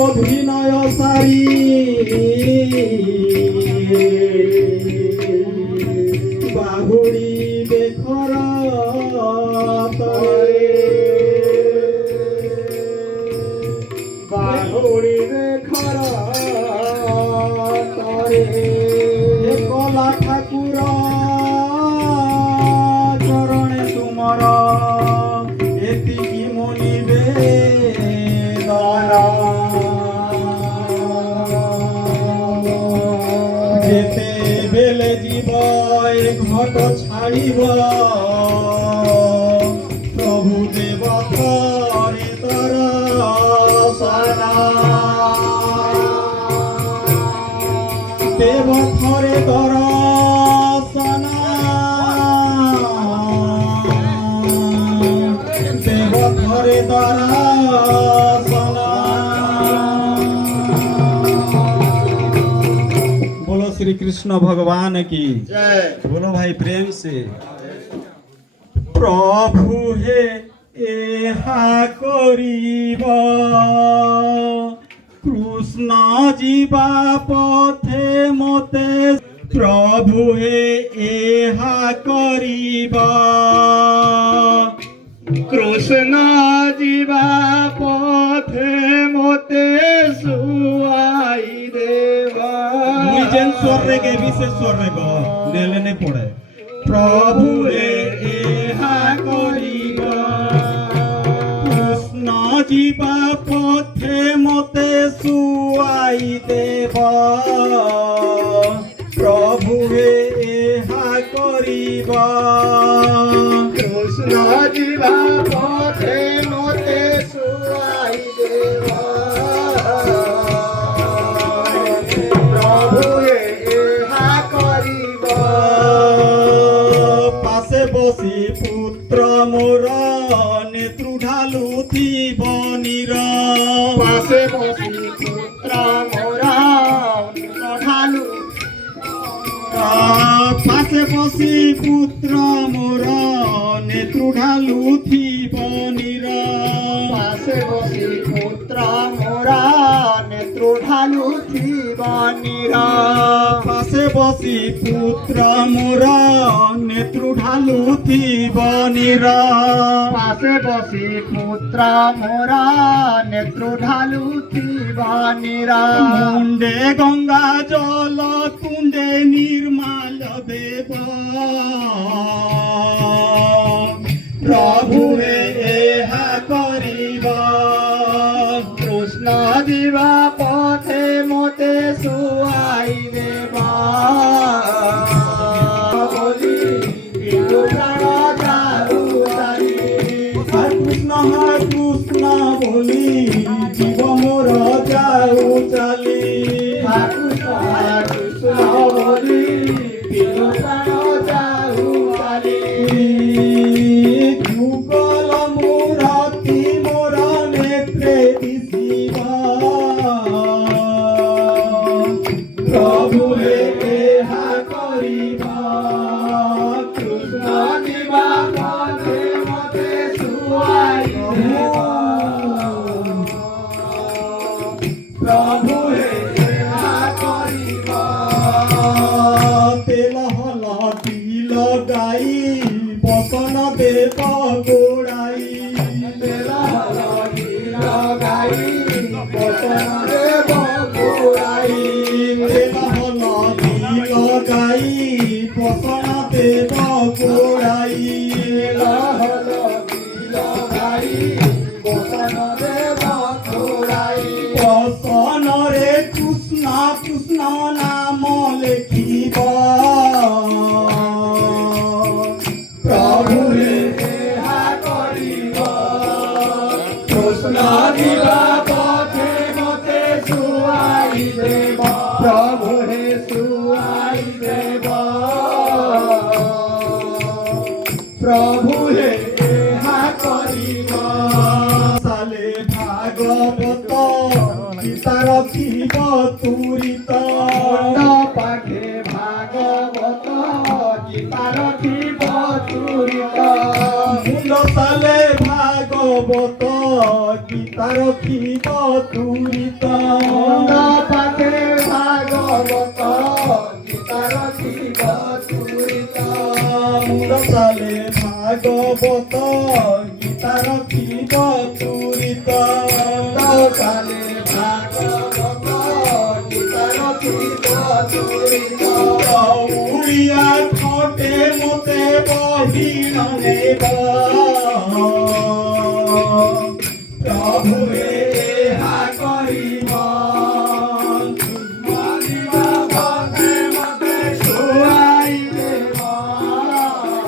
অভিনয় সারি বাহুড়ি বেখর তরে বাহুড়ি বেখর তরে কলা ঠাকুর চরণে তুমর এতিকি মনিবে যেতে বেলে জীব এ ঘট ছাড়িব প্রভু দেব করে তর সারা দেব থরে তর সনা দেব থরে তর সনা। बोलो श्री कृष्ण भगवान की जय। बोलो भाई प्रेम से। प्रभु हे एहा करिब कृष्ण जीवा पथे मते प्रभु हे एहा करिब कृष्ण जीवा पथे मते सुआई देवा मुझे स्वर रे के विशेष स्वर रे गो नेले ने पड़े प्रभु हे एहा करिब कृष्ण जीवा पथे मते सुआई देव प्रभु हे एहा करिब कृष्ण जीवा पथे मते सुआई देवा प्रभु एहा करिब पासे बसी पुत्र मोर नेत्रु ढालु थीब नीर पासे बसी पुत्र मोरा ढालु पासे बसी पुत्र मोर नेत्रु ढालु थीब नीर पासे बसी पुत्र मोरा नेत्रु ढालु थीब नीर पासे बसी पुत्र मोर नेत्रु ढालु थीब नीर पासे बसी पुत्र मोरा नेत्रु ढालु थीब नीर मुंडे गंगा जल कुंडे निर्मल देव प्रभु हे एहा करिब कृष्ण जीवा पथे मते सुआई देवा बोली बिनु प्राण जाऊ तारी कृष्ण बोली जीव मोर जाऊ चाली कृष्ण बोली बिनु प्राण जाऊ तारी যুগল মূরতি মোর নেত্রে দিশিব প্রভু হে এহা করিব कृष्ण जीवा पथे मते सुआई देवा प्रभु एहा करिब তেল হলতি লগাই বসন দেব গোড়াই तेल हलदी लगाई बसन देव गोराई তেল হলতি লগাই বসন দেব গোড়াই तेल हलदी लगाई बसन देव गोराई বসনরে কৃষ্ণ কৃষ্ণ নাম লেখিব প্রভু হে एहा करिब कृष्ण जीवा पथे मते सुआई देव प्रभु हे सुआई देव प्रभु हे एहा करिब সালে ভাগবত গীতা রখিব তুরিত पाठे भागवत गीता रखिब तुरित মুন্ড সালে ভাগবত গীতা রক্ষিত তুরিত মুন্ড পাখে ভাগবত গীতা রখিব তুরিত মুন্ডতালে ভাগবত গীতা রক্ষিব তুরিত কালে ভাগবত গীতা রখিব তুরিত উড়িয়া ঠোঁটে মতে বহিণ নেব প্রভুরে